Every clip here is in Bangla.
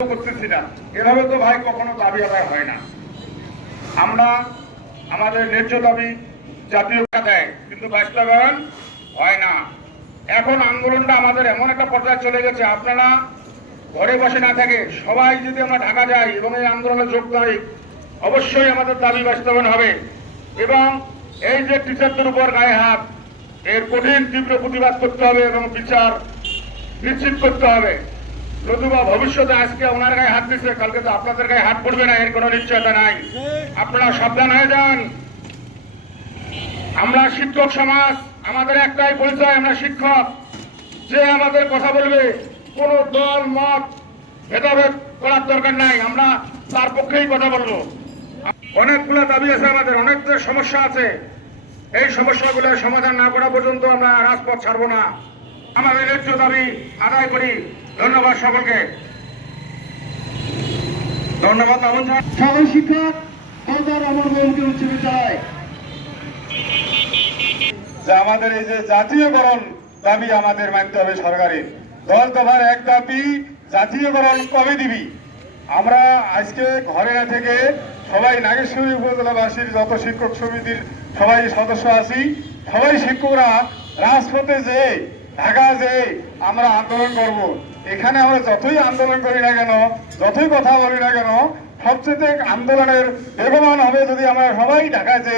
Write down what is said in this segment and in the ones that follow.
করতেছি না। এভাবে তো ভাই কখনো দাবি আদায় হয় না। আমরা আমাদের ন্যায্য দাবি জাতীয় দেয়, কিন্তু বাস্তবায়ন হয় না। এখন আন্দোলনটা আমাদের এমন একটা পর্যায়ে চলে গেছে, আপনারা ঘরে বসে না থাকে সবাই যদি আমরা ঢাকা যাই এবং এই আন্দোলনে যোগ দেই, অবশ্যই আমাদের দাবি বাস্তবায়ন হবে। এবং এই যে টিচারদের উপর গায়ে হাত, এর কঠিন তীব্র প্রতিবাদ করতে হবে এবং বিচার নিশ্চিত করতে হবে। নতুবা ভবিষ্যতে আজকে ওনার গায়ে হাত দিচ্ছে, কালকে তো আপনাদের গায়ে হাত পড়বে না, এর কোনো নিশ্চয়তা নাই। আপনারা সাবধান হয়ে যান। আমরা শিক্ষক সমাজ, আমাদের একটাই পরিচয়, আমরা শিক্ষক। যে আমাদের কথা বলবে, কোন দল মত ভেদাভেদ করার দরকার নাই, আমরা তার পক্ষেই কথা বলবো। অনেকগুলো দাবি আছে, আমাদের অনেক সমস্যা আছে। এই সমস্যাগুলোর সমাধান না করা পর্যন্ত আমরা রাজপথ ছাড়বো না। আমাদের ন্যায্য দাবি আদায় করি। ধন্যবাদ সকলকে। ধন্যবাদ। সকল শিক্ষক উচ্চ বিদ্যালয় যে আমাদের এই যে জাতীয়করণ দাবি আমাদের মানতে হবে সরকারের। দল দফার এক দাবি, জাতীয়করণ কবে দিবি? আমরা আজকে ঘরে না থেকে সবাই নাগেশ্বরী উপজেলাবাসীর যত শিক্ষক সমিতির সবাই সদস্য আছি, সবাই শিক্ষকরা রাজপথে যে ঢাকা যে আমরা আন্দোলন করব। এখানে আমরা যতই আন্দোলন করি না কেন, যতই কথা বলি না কেন, সবচেয়ে আন্দোলনের বেগবান হবে যদি আমরা সবাই ঢাকায় যে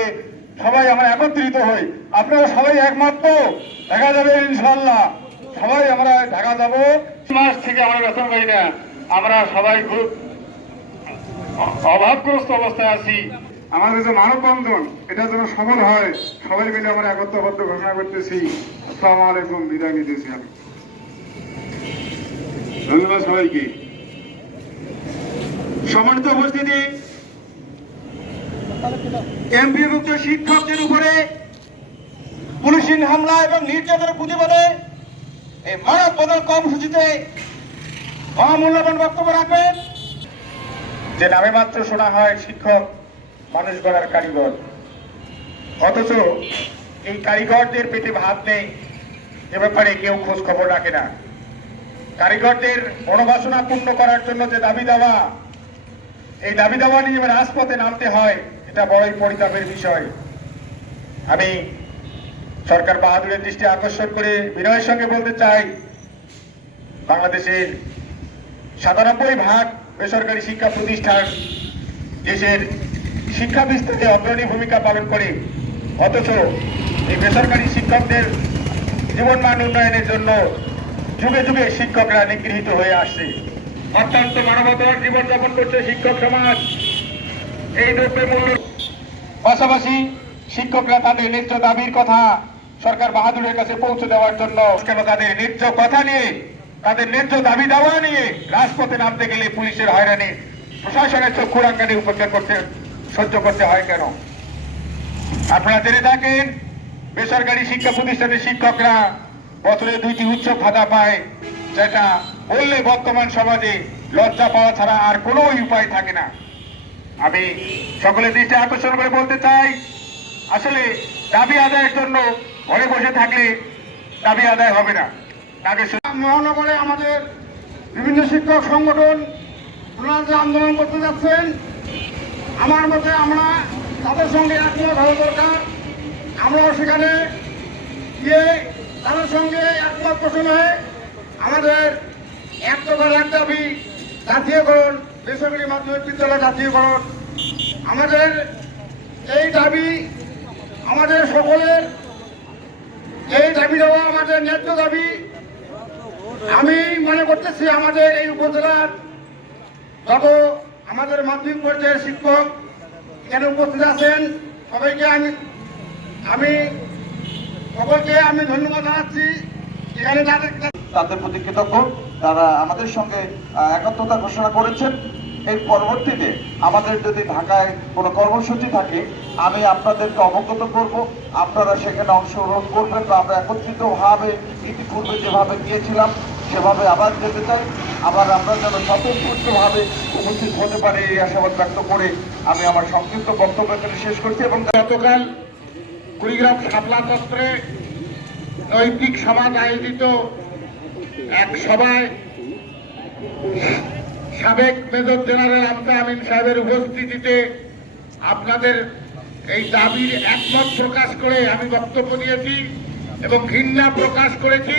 সবাই আমরা একত্রিত হই। আপনারা সবাই একমাত্র দেখা যাবে ইনশাল্লাহ। সবাই আমরা ঢাকা যাব। মাস থেকে আমরা বেতন পাই না, আমরা সবাই খুব অভাবগ্রস্ত অবস্থায় আছি। আমাদের যে মানববন্ধন, এটা যেন সফল হয়, সবাই মিলে আমরা একত্রবদ্ধ ঘোষণা করতেছি। আসসালামু আলাইকুম, বিদায় নিতেছি আমি। ধন্যবাদ সবাইকে। সম্মানিত উপস্থিতি, এমপিভুক্ত শিক্ষকদের উপরে পুলিশি হামলা এবং নির্যাতনের প্রতিবাদে এই মানববন্ধন কর্মসূচিতে মহামূল্যবান বক্তব্য রাখবেন। যে নামে মাত্র শোনা হয় শিক্ষক মানুষ গড়ার কারিগর, অথচ এই কারিগরদের পেটে ভাত নেই, এ ব্যাপারে কেউ খোঁজ খবর রাখে না। কারিগরদের মনোবাসনা পূর্ণ করার জন্য যে দাবি দেওয়া, এই দাবি দেওয়া নিয়ে রাজপথে নামতে হয়, এটা বড়ই পরিতাপের বিষয়। আমি সরকার বাহাদুরের দৃষ্টি আকর্ষণ করে বিনয়ের সঙ্গে বলতে চাই, বাংলাদেশের ৯৭% বেসরকারি শিক্ষা প্রতিষ্ঠান দেশের শিক্ষা বিস্তারে অগ্রণী ভূমিকা পালন করে, অথচ এই বেসরকারি শিক্ষকদের জীবনমান উন্নয়নের জন্য যুগে যুগে শিক্ষকরা নিগৃহীত হয়ে আসছে। অত্যন্ত মানবতার জীবনযাপন করছে শিক্ষক সমাজ। এই দ্রব্যের মূল্য পাশাপাশি শিক্ষকরা তাদের ন্যায্য দাবির কথা সরকার বাহাদুরের কাছে পৌঁছে দেওয়ার জন্য কেন তাদের ন্যায্য কথা নিয়ে, তাদের ন্যায্য দাবি দেওয়া নিয়ে রাজপথে নামতে গেলে পুলিশের হয়রানি, প্রশাসনের চক্ষু রাঙ্গানি উপেক্ষা করতে সহ্য করতে হয় কেন? আপনারা জেনে থাকেন, বেসরকারি শিক্ষা প্রতিষ্ঠানের শিক্ষকরা বছরে 2টি উৎসব ভাতা পায়, যেটা বললে বর্তমান সমাজে লজ্জা পাওয়া ছাড়া আর কোনো উপায় থাকে না। আমি সকলের দৃষ্টি আকর্ষণ করে বলতে চাই, আসলে দাবি আদায়ের জন্য ঘরে বসে থাকলে দাবি আদায় হবে না। মহানগরে আমাদের বিভিন্ন শিক্ষক সংগঠন ওনারা যে আন্দোলন করতে যাচ্ছেন, আমার মতে আমরা তাদের সঙ্গে একমত হওয়া দরকার। আমরাও সেখানে গিয়ে তাদের সঙ্গে একমত পোষণ হয়ে আমাদের এক দফার এক দাবি, জাতীয়করণ, বেসরকারি মাধ্যমিক বিদ্যালয় জাতীয়করণ। আমাদের এই দাবি আমাদের সকলের, এই দাবি দেওয়া আমাদের ন্যায্য দাবি। আমি মনে করতেছি আমাদের এই উপজেলার যত আমাদের মাধ্যমিক পর্যায়ের শিক্ষক এখানে উপস্থিত আছেন, সবাইকে আমি সকলকে আমি ধন্যবাদ জানাচ্ছি। এখানে তাদের প্রতি কৃতজ্ঞ, তারা আমাদের সঙ্গে একাত্মতা ঘোষণা করেছেন। এর পরবর্তীতে আমাদের যদি ঢাকায় কোনো কর্মসূচি থাকে, আমি আপনাদেরকে অবগত করব, আপনারা সেখানে অংশগ্রহণ করবেন বা আমরা একত্রিতভাবে ইতিপূর্বে যেভাবে গিয়েছিলাম সেভাবে আবার যেতে চাই। আবার আমরা যেন স্বতঃস্ফূর্তভাবে উপস্থিত হতে পারে এই আশাবাদ ব্যক্ত করে আমি আমার সংক্ষিপ্ত বক্তব্য এখানে শেষ করছি। এবং গতকাল কুড়িগ্রাম শাপলা চত্বরে নৈতিক সমাজ আয়োজিত এক সভায় সাবেক মেজর জেনারেল আমতা আমিন সাহেবের উপস্থিতিতে আপনাদের এই দাবির একমত প্রকাশ করে আমি বক্তব্য দিয়েছি এবং ঘৃণা প্রকাশ করেছি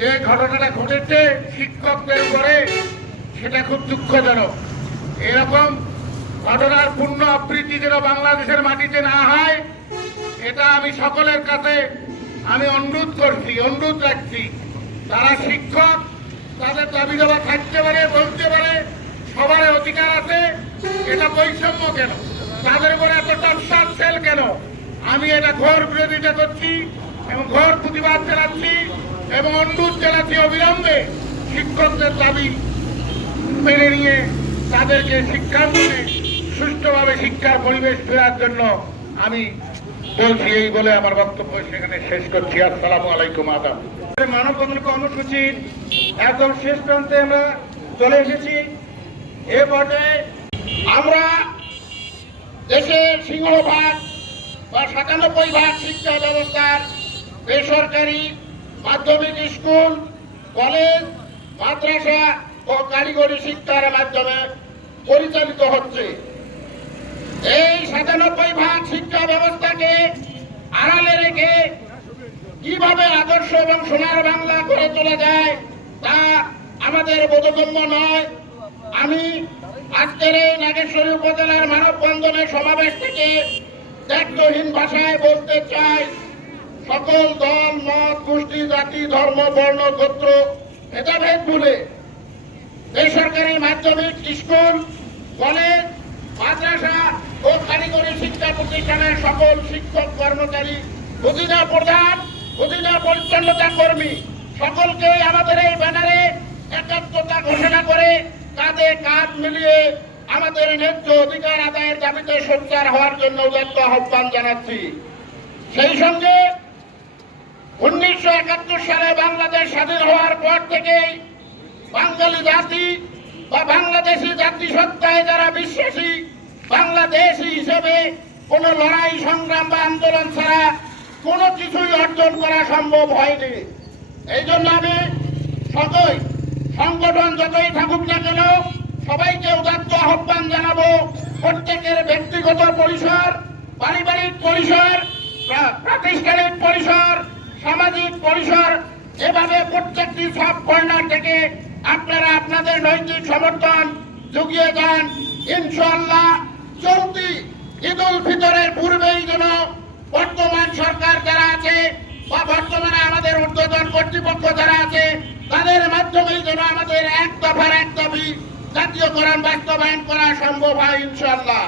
যে ঘটনাটা ঘটেছে শিক্ষকদের উপরে, সেটা খুব দুঃখজনক। এরকম ঘটনার পূর্ণ আবৃত্তি যেন বাংলাদেশের মাটিতে না হয়, এটা আমি সকলের কাছে আমি অনুরোধ রাখছি। তারা শিক্ষক, তাদের দাবি দেওয়া থাকতে পারে, বলতে পারে, সবার অধিকার আছে। এটা বৈষম্য কেন? তাদের উপরে এত টর্চার সেল কেন? আমি এটা ঘোর বিরোধিতা করছি এবং ঘোর প্রতিবাদ জানাচ্ছি এবং অনুরোধ জানাচ্ছি অবিলম্বে শিক্ষকদের দাবি মেনে নিয়ে তাদেরকে শিক্ষাঙ্গনে সুষ্ঠুভাবে শিক্ষার পরিবেশ ফেরার জন্য আমি বলছি। এই বলে আমার বক্তব্য সেখানে শেষ করছি। আসসালামু আলাইকুম। আদাব। মানববন্ধন কর্মসূচির একদম শেষ প্রান্তে আমরা চলে এসেছি। এ পর্যায়ে আমরা দেশের সিংহভাগ বা ৯৭% শিক্ষা ব্যবস্থার বেসরকারি মাধ্যমিক স্কুল, কলেজ, মাদ্রাসা ও কারিগরি শিক্ষার মাধ্যমে পরিচালিত হচ্ছে। এই ৯৭% শিক্ষা ব্যবস্থাকে আড়ালে রেখে কিভাবে আদর্শ এবং সোনার বাংলা করে তোলা যায় তা আমাদের বোধগম্য নয়। আমি আজকের এই নাগেশ্বরী উপজেলার মানববন্ধনের সমাবেশ থেকে দায়িত্বহীন ভাষায় বলতে চাই, সকল দল, মত, গোষ্ঠী, জাতি, ধর্ম, বর্ণ, গোত্র ভেদাভেদ ভুলে বেসরকারি মাধ্যমিক স্কুল, কলেজ, মাদ্রাসা ও কারিগরি শিক্ষা প্রতিষ্ঠানের সকল শিক্ষক, কর্মচারী, অধিনায়ক প্রধান, অধিনায়ক পরিচ্ছন্নতা কর্মী সকলকে আমাদের এই ব্যানারে একাত্মতা ঘোষণা করে কাঁধে কাঁধ মিলিয়ে আমাদের ন্যায্য অধিকার আদায়ের দাবিতে সোচ্চার হওয়ার জন্য উদাত্ত আহ্বান জানাচ্ছি। সেই সঙ্গে ১৯৭১ সালে বাংলাদেশ স্বাধীন হওয়ার পর থেকেই বাঙালি জাতি বা বাংলাদেশি জাতিসত্তায় যারা বিশ্বাসী, বাংলাদেশি হিসেবে কোন লড়াই, সংগ্রাম বা আন্দোলন ছাড়া কোনো কিছুই অর্জন করা সম্ভব হয়নি। এই জন্য আমি সকল সংগঠন যতই থাকুক না কেন সবাইকে উদাত্ত আহ্বান জানাবো, প্রত্যেকের ব্যক্তিগত পরিসর, পারিবারিক পরিসর, প্রাতিষ্ঠানিক পরিসর, সামাজিক পরিসর, এভাবে প্রত্যেকটি সব কর্নার থেকে আপনারা আপনাদের নৈতিক সমর্থন জুগিয়ে যান। ইনশাআল্লাহ চলতি ঈদ উল ফিতরের পূর্বেই যেন বর্তমান সরকার যারা আছে বা বর্তমানে আমাদের ঊর্ধ্বতন কর্তৃপক্ষ যারা আছে তাদের মাধ্যমেই যেন আমাদের এক দফার এক দাবি জাতীয়করণ বাস্তবায়ন করা সম্ভব হয় ইনশাআল্লাহ।